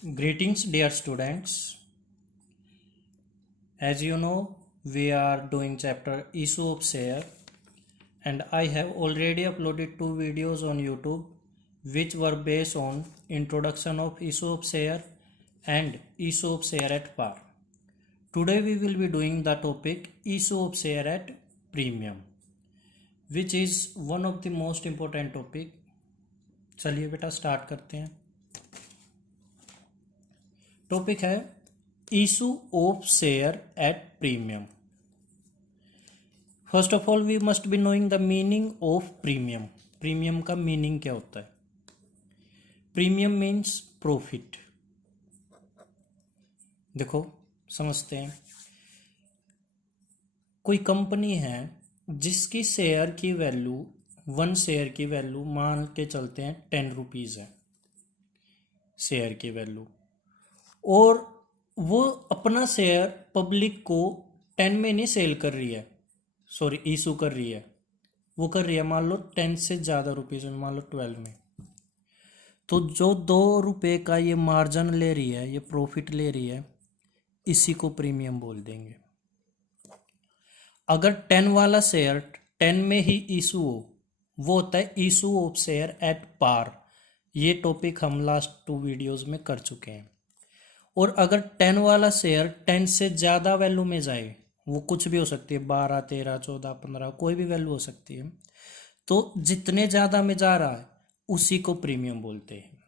Greetings, dear students. As you know, we are doing chapter issue of share, and I have already uploaded two videos on YouTube which were based on introduction of issue of share and issue of share at par. Today we will be doing the topic issue of share at premium, which is one of the most important topic. चलिए बेटा start करते हैं. Topic है issue of share at premium. First of all we must be knowing the meaning of premium. Premium का meaning क्या होता है? Premium means profit. देखो समझते हैं. कोई कंपनी है जिसकी शेयर की वैल्यू, वन शेयर की वैल्यू मान के चलते हैं 10 रुपीज़ है शेयर की वैल्यू, और वो अपना शेयर पब्लिक को 10 में नहीं सेल कर रही है, सॉरी इशू कर रही है. वो कर रही है मान लो 10 से ज़्यादा रुपीज़ में, मान लो 12 में. तो जो 2 रुपये का ये मार्जिन ले रही है, ये प्रॉफिट ले रही है, इसी को प्रीमियम बोल देंगे. अगर 10 वाला शेयर 10 में ही इशू हो, वो होता है issue of share at par. ये टॉपिक हम लास्ट 2 वीडियोज़ में कर चुके हैं. और अगर 10 वाला शेयर 10 से ज़्यादा वैल्यू में जाए, वो कुछ भी हो सकती है, 12, 13, 14, 15, कोई भी वैल्यू हो सकती है, तो जितने ज़्यादा में जा रहा है उसी को प्रीमियम बोलते हैं.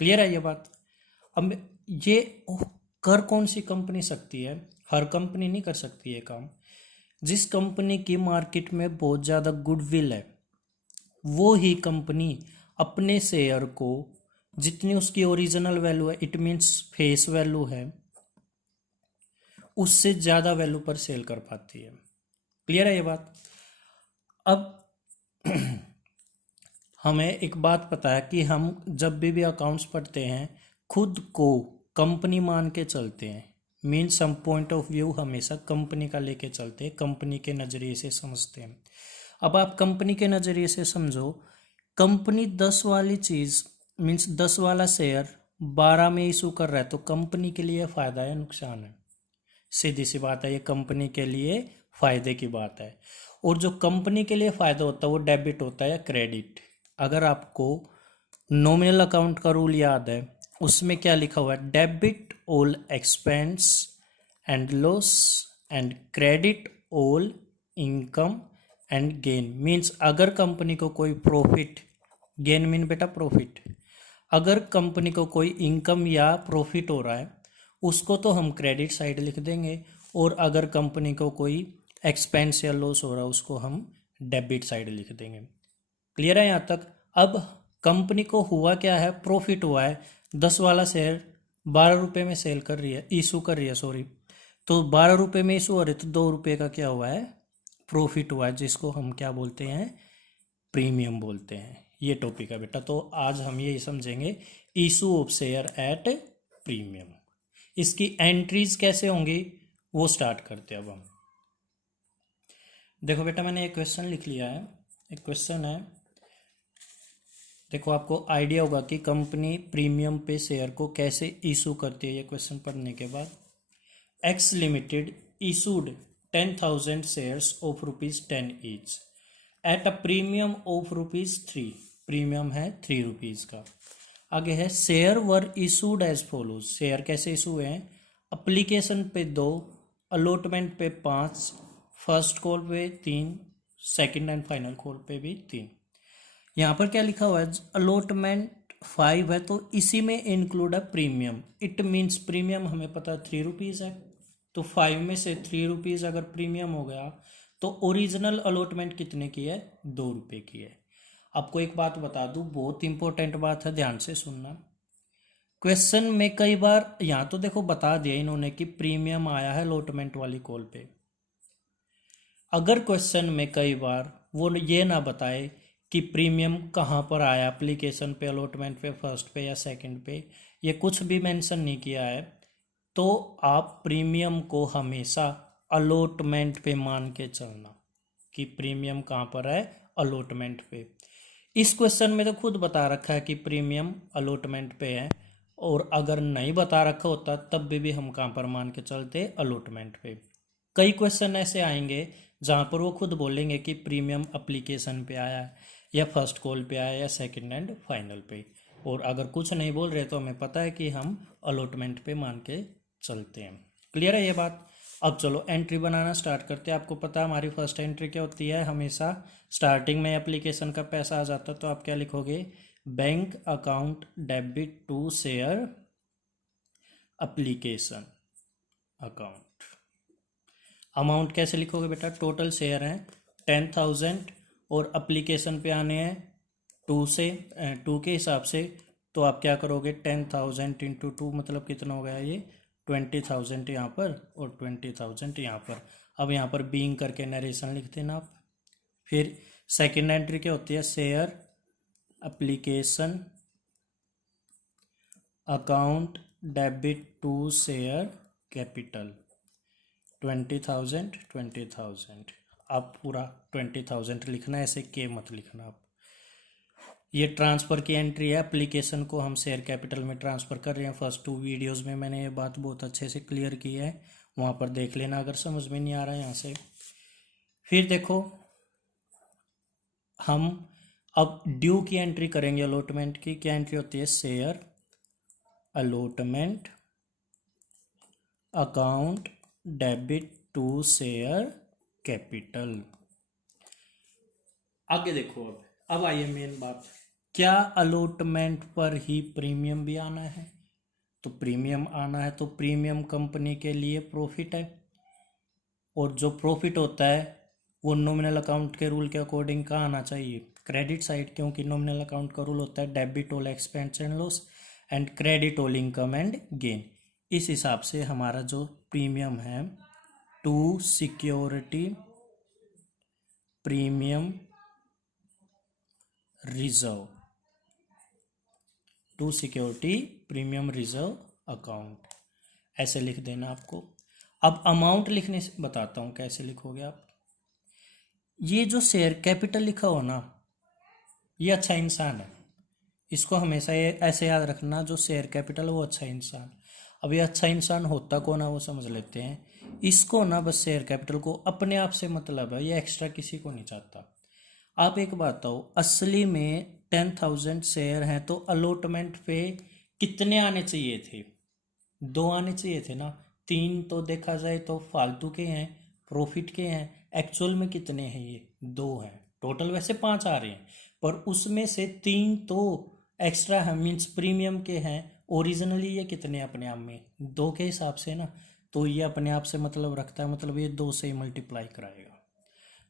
क्लियर है ये बात? अब ये कर कौन सी कंपनी सकती है? हर कंपनी नहीं कर सकती ये काम. जिस कंपनी की मार्केट में बहुत ज़्यादा गुडविल है, वो ही कंपनी अपने शेयर को जितनी उसकी ओरिजिनल वैल्यू है, इट मीन्स फेस वैल्यू है, उससे ज़्यादा वैल्यू पर सेल कर पाती है. क्लियर है ये बात? अब हमें एक बात पता है कि हम जब भी अकाउंट्स पढ़ते हैं खुद को कंपनी मान के चलते हैं. मीन्स हम पॉइंट ऑफ व्यू हमेशा कंपनी का लेके चलते हैं, कंपनी के नज़रिए से समझते हैं. अब आप कंपनी के नज़रिए से समझो. कंपनी 10 वाली चीज़ मीन्स 10 वाला शेयर 12 में इशू कर रहा है, तो कंपनी के लिए फ़ायदा है नुकसान है? सीधी सी बात है, ये कंपनी के लिए फ़ायदे की बात है. और जो कंपनी के लिए फ़ायदा होता है वो डेबिट होता है या क्रेडिट. अगर आपको नॉमिनल अकाउंट का रूल याद है, उसमें क्या लिखा हुआ है? Debit all expense and loss and credit all income and gain. Means अगर कंपनी को कोई प्रॉफिट, गेन मीन बेटा प्रॉफिट, अगर कंपनी को कोई इनकम या प्रॉफिट हो रहा है उसको तो हम क्रेडिट साइड लिख देंगे, और अगर कंपनी को कोई एक्सपेंस या लॉस हो रहा है उसको हम डेबिट साइड लिख देंगे. क्लियर है यहाँ तक? अब कंपनी को हुआ क्या है? प्रॉफिट हुआ है. 10 वाला शेयर 12 रुपये में सेल कर रही है, इशू कर रही है, सॉरी. तो 12 रुपये में इशू हो रही है, तो 2 रुपये का क्या हुआ है? प्रॉफिट हुआ है, जिसको हम क्या बोलते हैं? प्रीमियम बोलते हैं. ये टॉपिक है बेटा. तो आज हम ये समझेंगे issue of share at premium. इसकी एंट्रीज कैसे होंगी वो स्टार्ट करते हैं. अब हम देखो बेटा, मैंने एक क्वेश्चन लिख लिया है. एक क्वेश्चन है, देखो आपको आइडिया होगा कि कंपनी प्रीमियम पे शेयर को कैसे इशू करती है. ये क्वेश्चन पढ़ने के बाद, X limited issued 10,000 shares of ₹10 each at a premium of ₹3. Premium है 3 रुपीज़ का. आगे है share were issued as follows. Share कैसे इशू हुए हैं? अप्लीकेशन पे 2, अलॉटमेंट पे 5, फर्स्ट कॉल पे 3, सेकंड एंड फाइनल कॉल पे भी 3. यहाँ पर क्या लिखा हुआ है? अलॉटमेंट 5 है तो इसी में इंक्लूड है प्रीमियम. इट मीन्स प्रीमियम हमें पता है 3 रुपीज़ है, तो 5 में से 3 रुपीज़ अगर प्रीमियम हो गया तो ओरिजिनल अलॉटमेंट कितने की है? 2 रुपये की है. आपको एक बात बता दूं, बहुत इंपॉर्टेंट बात है, ध्यान से सुनना. क्वेश्चन में कई बार यहाँ तो देखो बता दिया इन्होंने कि प्रीमियम आया है अलॉटमेंट वाली कॉल पे. अगर क्वेश्चन में कई बार वो ये ना बताए कि प्रीमियम कहाँ पर आया, एप्लीकेशन पे, अलॉटमेंट पे, फर्स्ट पे या सेकंड पे, ये कुछ भी मेंशन नहीं किया है, तो आप प्रीमियम को हमेशा अलॉटमेंट पे मान के चलना कि प्रीमियम कहाँ पर है? अलॉटमेंट पे. इस क्वेश्चन में तो खुद बता रखा है कि प्रीमियम अलॉटमेंट पे है. और अगर नहीं बता रखा होता तब भी हम कहाँ पर मान के चलते, अलॉटमेंट पे। कई क्वेश्चन ऐसे आएंगे जहाँ पर वो खुद बोलेंगे कि प्रीमियम एप्लीकेशन पे आया है, या फर्स्ट कॉल पे आया, या सेकंड एंड फाइनल पे। और अगर कुछ नहीं बोल रहे तो हमें पता है कि हम अलॉटमेंट पे मान के चलते हैं। क्लियर है ये बात। अब चलो एंट्री बनाना स्टार्ट करते हैं। आपको पता है हमारी फर्स्ट एंट्री क्या होती है, हमेशा स्टार्टिंग में एप्लीकेशन का पैसा आ जाता है तो आप क्या लिखोगे, bank account debit to share application account. Amount कैसे लिखोगे बेटा, टोटल शेयर हैं 10,000 और एप्लीकेशन पे आने हैं 2 के हिसाब से, तो आप क्या करोगे 10,000 इंटू 2 मतलब कितना हो गया ये 20,000 यहाँ पर और 20,000 यहाँ पर। अब यहाँ पर बीइंग करके नरेशन लिख देना आप। फिर सेकेंड एंट्री क्या होती है, share application account debit to share capital 20,000। आप पूरा 20,000 लिखना है, ऐसे के मत लिखना आप। ये ट्रांसफ़र की एंट्री है, एप्लीकेशन को हम शेयर कैपिटल में ट्रांसफ़र कर रहे हैं। फर्स्ट 2 वीडियोस में मैंने ये बात बहुत अच्छे से क्लियर की है, वहाँ पर देख लेना अगर समझ में नहीं आ रहा है यहाँ से। फिर देखो हम अब ड्यू की एंट्री करेंगे, अलॉटमेंट की क्या एंट्री होती है, share allotment account debit to share capital. आगे देखो अब आइए मेन बात, क्या अलॉटमेंट पर ही प्रीमियम भी आना है, तो प्रीमियम आना है तो प्रीमियम कंपनी के लिए प्रॉफिट है, और जो प्रॉफिट होता है वो नॉमिनल अकाउंट के रूल के अकॉर्डिंग कहाँ आना चाहिए, क्रेडिट साइड, क्योंकि नॉमिनल अकाउंट का रूल होता है debit all expense and loss and credit all income and gain. इस हिसाब से हमारा जो प्रीमियम है to security premium reserve, to security premium reserve account, ऐसे लिख देना आपको। अब अमाउंट लिखने से बताता हूँ कैसे लिखोगे आप। ये जो शेयर कैपिटल लिखा हो ना, ये अच्छा इंसान है, इसको हमेशा ये ऐसे याद रखना, जो शेयर कैपिटल वो अच्छा इंसान। अब ये अच्छा इंसान होता कौन है वो समझ लेते हैं। इसको ना बस शेयर कैपिटल को अपने आप से मतलब है, ये एक्स्ट्रा किसी को नहीं चाहता। आप एक बात बताओ, असली में 10,000 शेयर हैं तो अलॉटमेंट पे कितने आने चाहिए थे, 2 आने चाहिए थे ना। 3 तो देखा जाए तो फालतू के हैं, प्रॉफिट के हैं। एक्चुअल में कितने हैं, ये 2 हैं। टोटल वैसे 5 आ रहे हैं, पर उसमें से 3 तो एक्स्ट्रा है, मीन्स प्रीमियम के हैं। ओरिजिनली ये कितने अपने आप में 2 के हिसाब से ना, तो ये अपने आप से मतलब रखता है, मतलब ये 2 से ही मल्टीप्लाई कराएगा।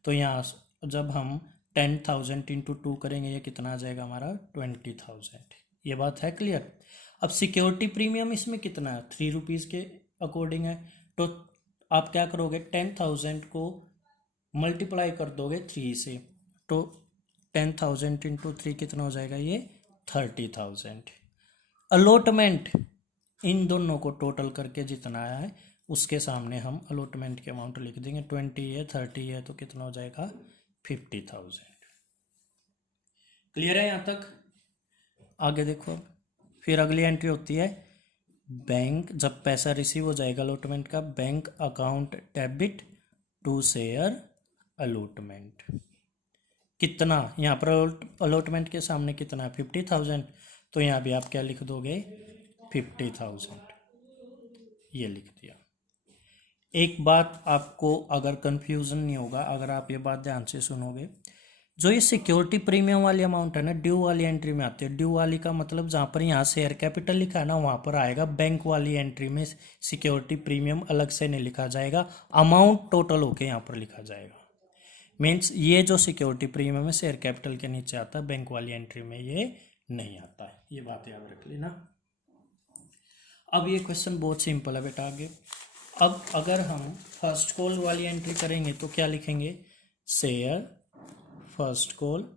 तो यहाँ जब हम 10,000 इंटू 2 करेंगे, ये कितना आ जाएगा हमारा 20,000। ये बात है क्लियर। अब सिक्योरिटी प्रीमियम इसमें कितना है, 3 रुपीज़ के अकॉर्डिंग है, तो आप क्या करोगे 10,000 को मल्टीप्लाई कर दोगे 3 से, तो 10,000 इंटू 3 कितना हो जाएगा, ये 30,000। अलॉटमेंट इन दोनों को टोटल करके जितना आया है उसके सामने हम अलॉटमेंट के अमाउंट लिख देंगे। 20 है, 30 है, तो कितना हो जाएगा 50,000। क्लियर है यहाँ तक। आगे देखो, फिर अगली एंट्री होती है बैंक, जब पैसा रिसीव हो जाएगा अलॉटमेंट का, bank account debit to share allotment. कितना यहाँ पर अलॉटमेंट के सामने कितना है 50,000, तो यहाँ भी आप क्या लिख दोगे 50,000, ये लिख दिया। एक बात आपको अगर कंफ्यूजन नहीं होगा, अगर आप ये बात ध्यान से सुनोगे, जो ये सिक्योरिटी प्रीमियम वाली अमाउंट है ना, ड्यू वाली एंट्री में आती है। ड्यू वाली का मतलब जहाँ पर यहाँ शेयर कैपिटल लिखा है ना, वहाँ पर आएगा। बैंक वाली एंट्री में सिक्योरिटी प्रीमियम अलग से नहीं लिखा जाएगा, अमाउंट टोटल होके यहाँ पर लिखा जाएगा। मीन्स ये जो सिक्योरिटी प्रीमियम है शेयर कैपिटल के नीचे आता है, बैंक वाली एंट्री में ये नहीं आता है, ये बात याद रख लेना। अब ये क्वेश्चन बहुत सिंपल है बेटा आगे। अब अगर हम फर्स्ट कॉल वाली एंट्री करेंगे तो क्या लिखेंगे, share first call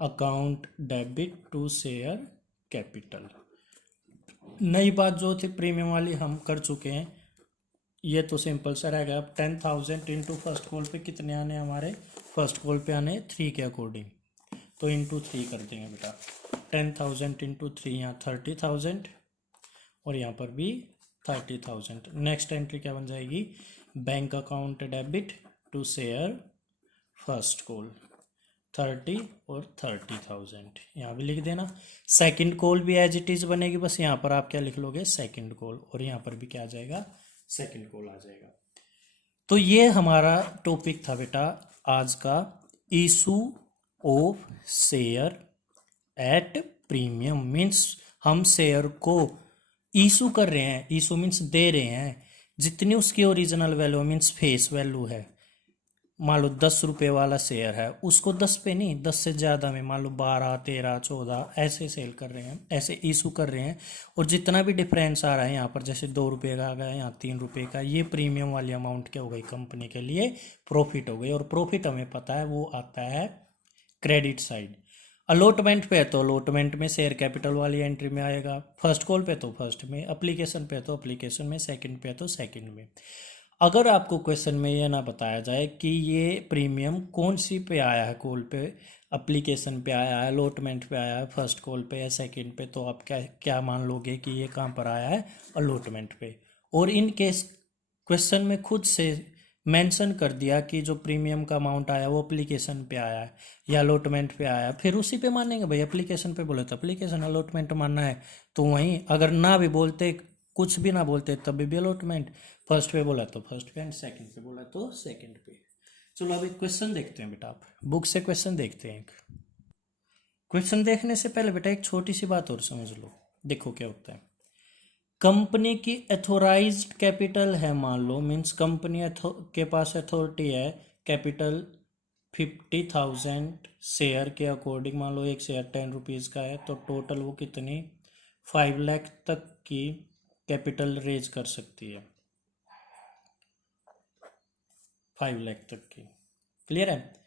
account debit to share capital. नई बात जो थी प्रीमियम वाली हम कर चुके हैं, ये तो सिंपल सा रहेगा। अब 10,000 इंटू फर्स्ट कॉल पे कितने आने हमारे, फर्स्ट कॉल पे आने 3 के अकॉर्डिंग, तो इंटू 3 कर देंगे बेटा। 10,000 इंटू 3, यहाँ 30,000 और यहाँ पर भी 30,000। नेक्स्ट एंट्री क्या बन जाएगी, bank account debit to share first call 30 और 30,000 यहाँ भी लिख देना। सेकंड कॉल भी एज इट इज बनेगी, बस यहाँ पर आप क्या लिख लोगे, सेकंड कॉल, और यहाँ पर भी क्या आ जाएगा, सेकंड कॉल आ जाएगा। तो ये हमारा टॉपिक था बेटा आज का, issue of share at premium. Means हम शेयर को इशू कर रहे हैं, इशू मीन्स दे रहे हैं, जितनी उसकी original value means face value है। मान लो 10 रुपये वाला शेयर है, उसको 10 पे नहीं, 10 से ज़्यादा में, मान लो 12, 13, 14 ऐसे सेल कर रहे हैं, ऐसे इशू कर रहे हैं। और जितना भी डिफरेंस आ रहा है यहाँ पर, जैसे 2 रुपये का आ गया, यहाँ 3 रुपये का, ये प्रीमियम वाली अमाउंट क्या हो गई, कंपनी के लिए प्रॉफिट हो गई। और प्रॉफिट हमें पता है वो आता है क्रेडिट साइड। अलॉटमेंट पे है तो अलॉटमेंट में शेयर कैपिटल वाली एंट्री में आएगा, फर्स्ट कॉल पे तो फर्स्ट में, एप्लीकेशन पे तो एप्लीकेशन में, सेकंड पे तो सेकंड में। अगर आपको क्वेश्चन में ये ना बताया जाए कि ये प्रीमियम कौन सी पे आया है, कॉल पे, एप्लीकेशन पे आया है, अलॉटमेंट पे आया है, फर्स्ट कॉल पे या सेकंड पे, तो आप क्या क्या मान लोगे कि ये कहाँ पर आया है, अलॉटमेंट पे। और इन केस क्वेश्चन में खुद से मेंशन कर दिया कि जो प्रीमियम का अमाउंट आया वो एप्लीकेशन पे आया है या अलॉटमेंट पे आया है, फिर उसी पे मानेंगे भाई। एप्लीकेशन पे बोले तो एप्लीकेशन, अलॉटमेंट मानना है तो वहीं, अगर ना भी बोलते, कुछ भी ना बोलते तब भी अलॉटमेंट, फर्स्ट पे बोला तो फर्स्ट पे एंड सेकंड पे बोला तो सेकंड पे। चलो अभी क्वेश्चन देखते हैं बेटा, आप बुक से क्वेश्चन देखते हैं। क्वेश्चन देखने से पहले बेटा एक छोटी सी बात और समझ लो, देखो क्या होता है। कंपनी की एथोराइज्ड कैपिटल है, मान लो, मीन्स कंपनी के पास अथॉरिटी है, कैपिटल 50,000 शेयर के अकॉर्डिंग, मान लो एक शेयर 10 रुपीज़ का है, तो टोटल वो कितनी 5 लाख तक की कैपिटल रेज कर सकती है, 5 लाख तक की। क्लियर है।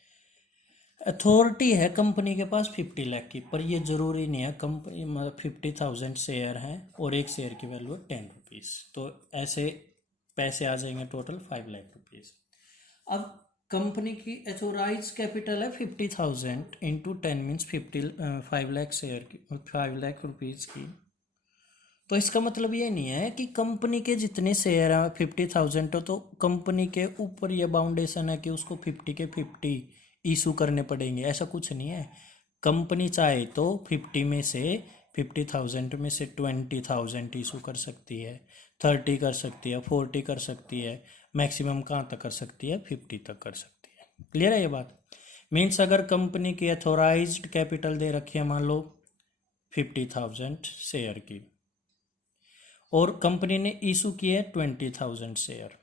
अथॉरिटी है कंपनी के पास 50 लाख की, पर ये जरूरी नहीं है, कंपनी 50,000 शेयर हैं और एक शेयर की वैल्यू 10 रुपीज़, तो ऐसे पैसे आ जाएंगे टोटल 5 लाख रुपीज़। अब कंपनी की एथोराइज कैपिटल है 50,000 इंटू 10 मीन्स 5 लाख शेयर की, 5 लाख रुपीज़ की। तो इसका मतलब ये नहीं है कि कंपनी के जितने शेयर हैं 50,000 तो कंपनी के ऊपर ये बाउंडेशन है कि उसको 50 के 50 इशू करने पड़ेंगे, ऐसा कुछ नहीं है। कंपनी चाहे तो 50 में से 50,000 में से 20,000 इशू कर सकती है, 30 कर सकती है, 40 कर सकती है, मैक्सिमम कहाँ तक कर सकती है, 50 तक कर सकती है। क्लियर है ये बात। मीन्स अगर कंपनी की अथोराइज्ड कैपिटल दे रखी है मान लो 50,000 शेयर की, और कंपनी ने इशू किए 20,000 शेयर,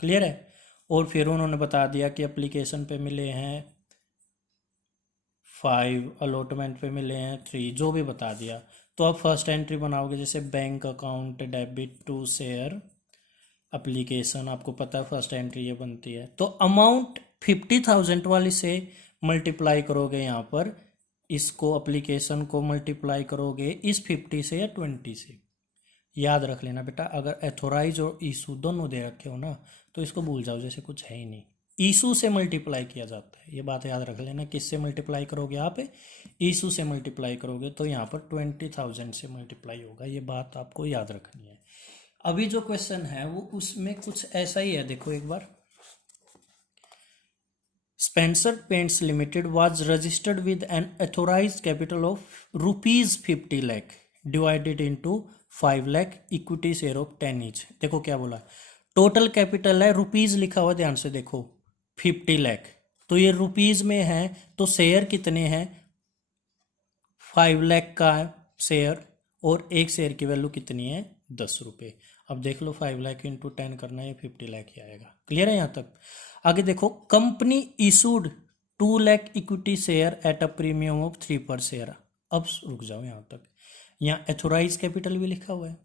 क्लियर है, और फिर उन्होंने बता दिया कि एप्लीकेशन पे मिले हैं 5, अलॉटमेंट पे मिले हैं 3, जो भी बता दिया, तो आप फर्स्ट एंट्री बनाओगे, जैसे bank account debit to share application, आपको पता है फर्स्ट एंट्री ये बनती है। तो अमाउंट 50,000 वाली से मल्टीप्लाई करोगे, यहाँ पर इसको एप्लीकेशन को मल्टीप्लाई करोगे इस 50 से या 20 से। याद रख लेना बेटा, अगर एथोराइज और इशू दोनों दे रखे हो ना तो इसको भूल जाओ जैसे कुछ है ही नहीं, इशू से मल्टीप्लाई किया जाता है, ये बात याद रख लेना। किससे मल्टीप्लाई करोगे आप, इशू से मल्टीप्लाई करोगे, तो यहाँ पर 20,000 से मल्टीप्लाई होगा, ये बात आपको याद रखनी है। अभी जो क्वेश्चन है वो उसमें कुछ ऐसा ही है, देखो एक बार। Spencer Paints Limited was registered with an authorised capital of ₹50 lakh divided into 5 lakh equity share of 10 each. देखो क्या बोला, टोटल कैपिटल है, रुपीज लिखा हुआ ध्यान से देखो, 50 लाख, तो ये रुपीज में है, तो शेयर कितने हैं, 5 लाख का शेयर, और एक शेयर की वैल्यू कितनी है, 10 रुपये। अब देख लो 5 लाख इंटू 10 करना है, 50 लाख ही आएगा। क्लियर है यहाँ तक। आगे देखो, company issued 2 lakh equity share eight a premium of 3 पर शेयर। अब रुक जाओ यहाँ तक, यहाँ एथोराइज कैपिटल भी लिखा हुआ है,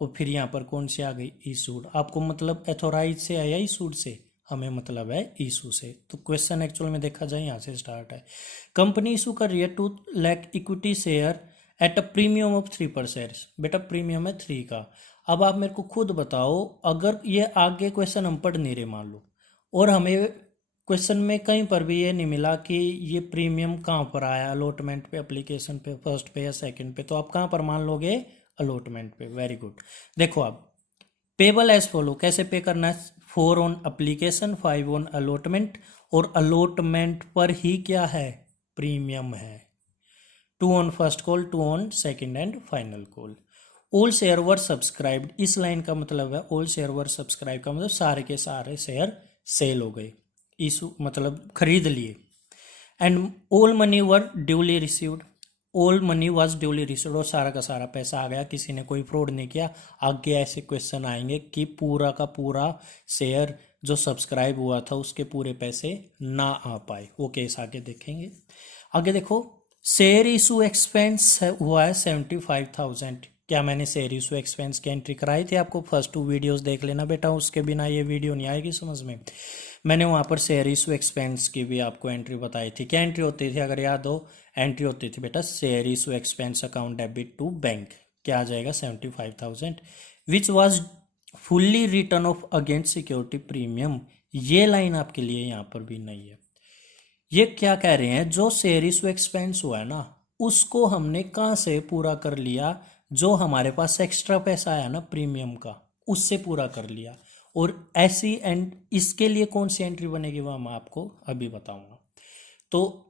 और फिर यहाँ पर कौन सी आ गई, इशूड। आपको मतलब एथोराइज से आया इशूड से, हमें मतलब है इशू से। तो क्वेश्चन एक्चुअल में देखा जाए यहाँ से स्टार्ट है, कंपनी इशू कर रही है 2 lakh equity share eight a premium of 3 पर शेयर। बेटा प्रीमियम है 3 का। अब आप मेरे को खुद बताओ, अगर ये आगे क्वेश्चन हम पढ़ नहीं रहे मान लो, और हमें क्वेश्चन में कहीं पर भी ये नहीं मिला कि ये प्रीमियम कहाँ पर आया, अलॉटमेंट पे, एप्लीकेशन पे, फर्स्ट पे या सेकंड पे। तो आप कहाँ पर मान लोगे, अलॉटमेंट पे। Very good. देखो आप पेबल एज फॉलो, कैसे पे करना है, 4 ऑन एप्लीकेशन, 5 ऑन अलॉटमेंट, और अलॉटमेंट पर ही क्या है, प्रीमियम है। 2 on first call, 2 on second and final call. All share were subscribed, इस लाइन का मतलब है ऑल शेयर वर सब्सक्राइब का मतलब सारे के सारे शेयर सेल हो गए, इशू मतलब खरीद लिए। And all money were duly received, all money was duly received, और सारा का सारा पैसा आ गया, किसी ने कोई फ्रॉड नहीं किया। आगे ऐसे क्वेश्चन आएंगे कि पूरा का पूरा शेयर जो सब्सक्राइब हुआ था उसके पूरे पैसे ना आ पाए, वो केस आगे देखेंगे। आगे देखो, शेयर इशू एक्सपेंस हुआ है 75,000। क्या मैंने शेयर इशू एक्सपेंस की एंट्री कराई थी आपको, फर्स्ट 2 वीडियोस देख लेना बेटा, उसके बिना ये वीडियो नहीं आएगी समझ में। मैंने वहाँ पर शेयर इशू एक्सपेंस की भी आपको एंट्री बताई थी। क्या एंट्री होती थी अगर याद हो, एंट्री होती थी बेटा share issue expense account debit to bank, क्या आ जाएगा 75,000, which was fully return of against security premium. ये लाइन आपके लिए यहाँ पर भी नहीं है। ये क्या कह रहे हैं, जो शेयर इशू एक्सपेंस हुआ है ना, उसको हमने कहाँ से पूरा कर लिया, जो हमारे पास एक्स्ट्रा पैसा आया ना प्रीमियम का, उससे पूरा कर लिया। और ऐसी एंड इसके लिए कौन सी एंट्री बनेगी वो मैं आपको अभी बताऊंगा। तो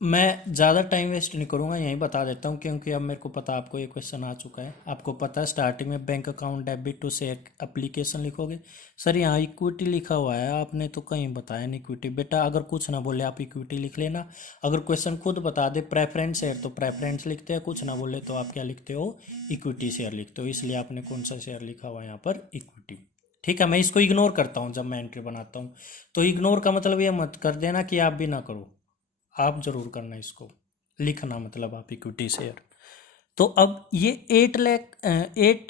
मैं ज़्यादा टाइम वेस्ट नहीं करूंगा, यहीं बता देता हूं, क्योंकि अब मेरे को पता आपको ये क्वेश्चन आ चुका है। आपको पता है स्टार्टिंग में bank account debit to share application लिखोगे। सर यहाँ इक्विटी लिखा हुआ है, आपने तो कहीं बताया नहीं इक्विटी। बेटा अगर कुछ ना बोले आप इक्विटी लिख लेना, अगर क्वेश्चन खुद बता दे प्रेफरेंस शेयर तो प्रेफरेंस लिखते हैं, कुछ ना बोले तो आप क्या लिखते हो, इक्विटी शेयर लिखते हो। इसलिए आपने कौन सा शेयर लिखा हुआ है यहाँ पर, इक्विटी। ठीक है, मैं इसको इग्नोर करता हूँ जब मैं एंट्री बनाता हूँ। तो इग्नोर का मतलब ये मत कर देना कि आप भी ना करो, आप जरूर करना, इसको लिखना मतलब आप इक्विटी शेयर। तो अब ये 8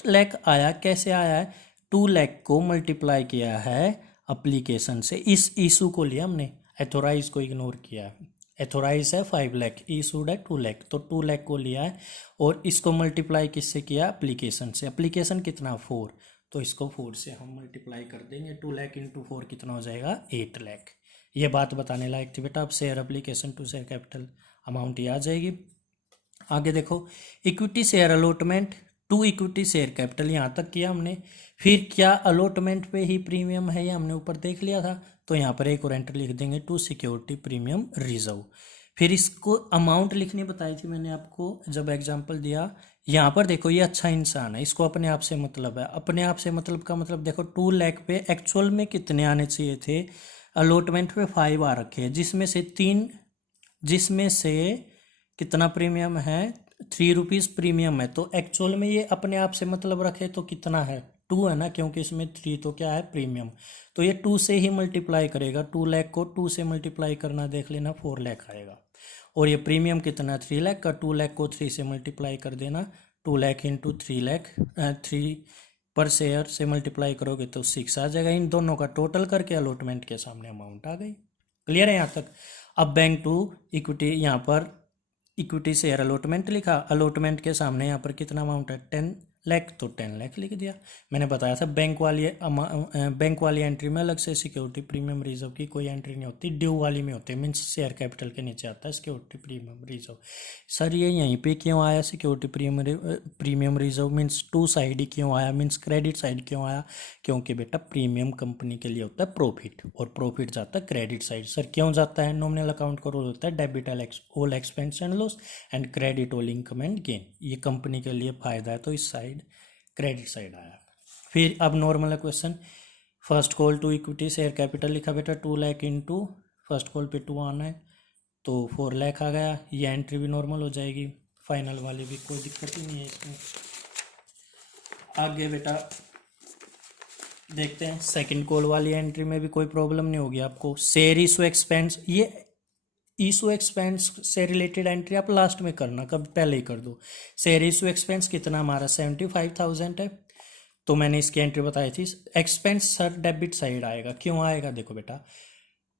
लाख आया, कैसे आया है, 2 लाख को मल्टीप्लाई किया है एप्लीकेशन से, इस इशू को लिया हमने, एथोराइज को इग्नोर किया है। एथोराइज है 5 लाख, इशूड है 2 लाख, तो 2 लाख को लिया है और इसको मल्टीप्लाई किससे किया, एप्लीकेशन से। एप्लीकेशन कितना 4, तो इसको 4 से हम मल्टीप्लाई कर देंगे। 2 लाख इंटू 4 कितना हो जाएगा, 8 लाख। ये बात बताने लायक थी बेटा। अब share application to share capital amount ये आ जाएगी। आगे देखो, equity share allotment to equity share capital, यहाँ तक किया हमने। फिर क्या अलॉटमेंट पे ही प्रीमियम है, ये हमने ऊपर देख लिया था। तो यहाँ पर एक और एंट्री लिख देंगे, टू सिक्योरिटी प्रीमियम रिजर्व। फिर इसको अमाउंट लिखनी बताई थी मैंने आपको जब एग्जाम्पल दिया। यहाँ पर देखो, ये अच्छा इंसान है, इसको अपने आप से मतलब है। अपने आप से मतलब का मतलब देखो, 2 लाख पे एक्चुअल में कितने आने चाहिए थे, अलॉटमेंट पे 5 आ रखे हैं, जिसमें से कितना प्रीमियम है, 3 रुपीज़ प्रीमियम है। तो एक्चुअल में ये अपने आप से मतलब रखे तो कितना है, 2 है ना, क्योंकि इसमें 3 तो क्या है, प्रीमियम। तो ये 2 से ही मल्टीप्लाई करेगा, 2 लाख को 2 से मल्टीप्लाई करना देख लेना, 4 लाख आएगा। और ये प्रीमियम कितना, 3 लाख का, 2 लाख को 3 से मल्टीप्लाई कर देना, 2 लाख इंटू 3 लाख, 3 पर शेयर से मल्टीप्लाई करोगे तो 6 आ जाएगा। इन दोनों का टोटल करके अलॉटमेंट के सामने अमाउंट आ गई। क्लियर है यहाँ तक। अब बैंक टू इक्विटी, यहाँ पर इक्विटी शेयर अलॉटमेंट लिखा, अलॉटमेंट के सामने यहाँ पर कितना अमाउंट है, 10 लाख, तो 10 लाख लिख दिया। मैंने बताया था बैंक वाली एंट्री में अलग से सिक्योरिटी प्रीमियम रिजर्व की कोई एंट्री नहीं होती, ड्यू वाली में होती है, मीन्स शेयर कैपिटल के नीचे आता है सिक्योरिटी प्रीमियम रिजर्व। सर ये यहीं पे क्यों आया security premium reserve, means 2 side ही क्यों आया, मीन्स क्रेडिट साइड क्यों आया, क्योंकि बेटा प्रीमियम कंपनी के लिए होता है प्रॉफिट, और प्रॉफिट जाता है क्रेडिट साइड। सर क्यों जाता है, नॉमिनल अकाउंट का रोल होता है debit all expense and loss and credit all income and gain, ये कंपनी के लिए फायदा है, तो इस साइड क्रेडिट साइड आया। फिर अब नॉर्मल है question, first call to equity share capital लिखा बेटा, 2 लाख इंटू फर्स्ट कॉल पे 2 आना है, तो 4 लाख आ गया। ये एंट्री भी नॉर्मल हो जाएगी, फाइनल वाली भी कोई दिक्कत ही नहीं है इसमें। आगे बेटा देखते हैं, सेकंड कॉल वाली एंट्री में भी कोई प्रॉब्लम नहीं होगी आपको। शेयर इशू एक्सपेंस, ये इशू एक्सपेंस से रिलेटेड एंट्री आप लास्ट में करना, कब पहले ही कर दो। शेयर इशू एक्सपेंस कितना हमारा 75,000 है, तो मैंने इसकी एंट्री बताई थी। एक्सपेंस सर डेबिट साइड आएगा, क्यों आएगा, देखो बेटा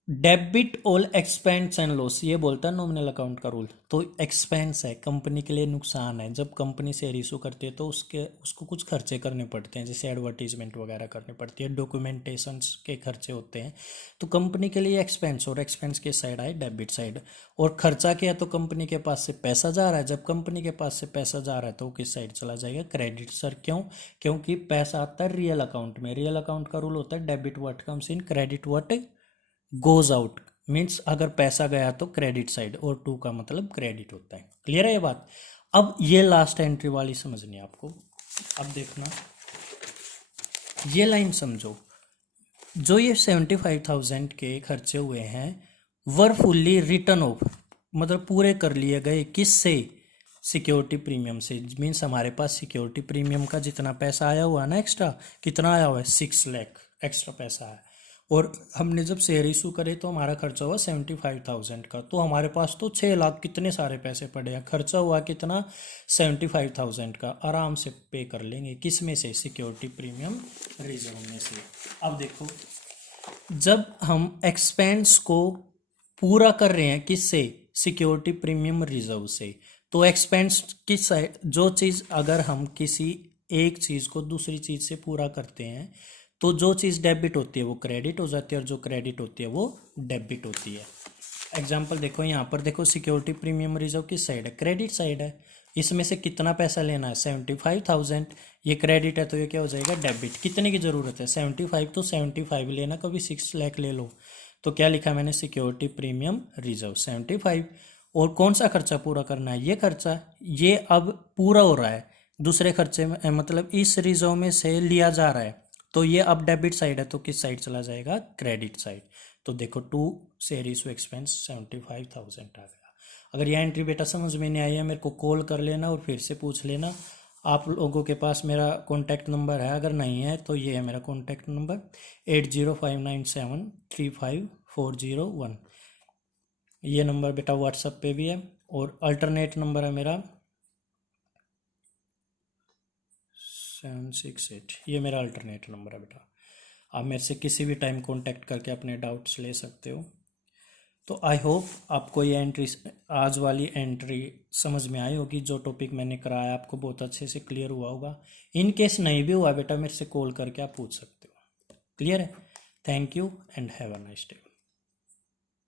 debit all expense and loss, ये बोलता है नॉमिनल अकाउंट का रूल। तो एक्सपेंस है, कंपनी के लिए नुकसान है। जब कंपनी शेयर इशू करती है तो उसको कुछ खर्चे करने पड़ते हैं, जैसे एडवर्टीजमेंट वगैरह करनी पड़ती है, डॉक्यूमेंटेशंस के खर्चे होते हैं। तो कंपनी के लिए एक्सपेंस, और एक्सपेंस के साइड आए डेबिट साइड। और खर्चा किया तो कंपनी के पास से पैसा जा रहा है। जब कंपनी के पास से पैसा जा रहा है तो किस साइड चला जाएगा? क्रेडिट। सर क्यों? क्योंकि पैसा आता है रियल अकाउंट में। रियल अकाउंट का रूल होता है debit what comes in, credit what goes out. Means अगर पैसा गया तो क्रेडिट साइड, और टू का मतलब क्रेडिट होता है। क्लियर है ये बात? अब ये लास्ट एंट्री वाली समझनी है आपको। अब देखना, ये लाइन समझो। जो ये 75,000 के खर्चे हुए हैं वर फुल्ली रिटर्न ऑफ, मतलब पूरे कर लिए गए। किससे? सिक्योरिटी प्रीमियम से। मीन्स हमारे पास सिक्योरिटी प्रीमियम का जितना पैसा आया हुआ है ना एक्स्ट्रा, कितना आया हुआ है? 6 लाख एक्स्ट्रा पैसा है। और हमने जब शेयर इशू करे तो हमारा खर्चा हुआ 75,000 का, तो हमारे पास तो 6 लाख कितने सारे पैसे पड़े हैं। खर्चा हुआ कितना? 75,000 का। आराम से पे कर लेंगे। किस में से? सिक्योरिटी प्रीमियम रिजर्व में से। अब देखो, जब हम एक्सपेंस को पूरा कर रहे हैं किससे? सिक्योरिटी प्रीमियम रिजर्व से। तो एक्सपेंस किस साइड? जो चीज़ अगर हम किसी एक चीज़ को दूसरी चीज़ से पूरा करते हैं तो जो चीज़ डेबिट होती है वो क्रेडिट हो जाती है, और जो क्रेडिट होती है वो डेबिट होती है। एग्जाम्पल देखो, यहाँ पर देखो, सिक्योरिटी प्रीमियम रिजर्व किस साइड है? क्रेडिट साइड है। इसमें से कितना पैसा लेना है? 75,000। ये क्रेडिट है तो ये क्या हो जाएगा? डेबिट। कितने की ज़रूरत है? 75। तो 75 लेना, कभी 6 लाख ले लो। तो क्या लिखा मैंने? Security premium reserve 75। और कौन सा खर्चा पूरा करना है? ये खर्चा। ये अब पूरा हो रहा है दूसरे खर्चे में, मतलब इस रिजर्व में से लिया जा रहा है। तो ये अब डेबिट साइड है तो किस साइड चला जाएगा? Credit side. तो देखो, टू शेयर इशू एक्सपेंस 75,000 आ गया। अगर यह एंट्री बेटा समझ में नहीं आई है, मेरे को कॉल कर लेना और फिर से पूछ लेना। आप लोगों के पास मेरा कॉन्टैक्ट नंबर है, अगर नहीं है तो ये है मेरा कॉन्टैक्ट नंबर 8059735401। ये नंबर बेटा व्हाट्सएप पे भी है, और अल्टरनेट नंबर है मेरा 768। ये मेरा अल्टरनेट नंबर है बेटा। आप मेरे से किसी भी टाइम कांटेक्ट करके अपने डाउट्स ले सकते हो। तो आई होप आपको ये एंट्री, आज वाली एंट्री समझ में आई होगी। जो टॉपिक मैंने कराया आपको बहुत अच्छे से क्लियर हुआ होगा। इन केस नहीं भी हुआ बेटा, मेरे से कॉल करके आप पूछ सकते हो। क्लियर है? Thank you and have a nice day.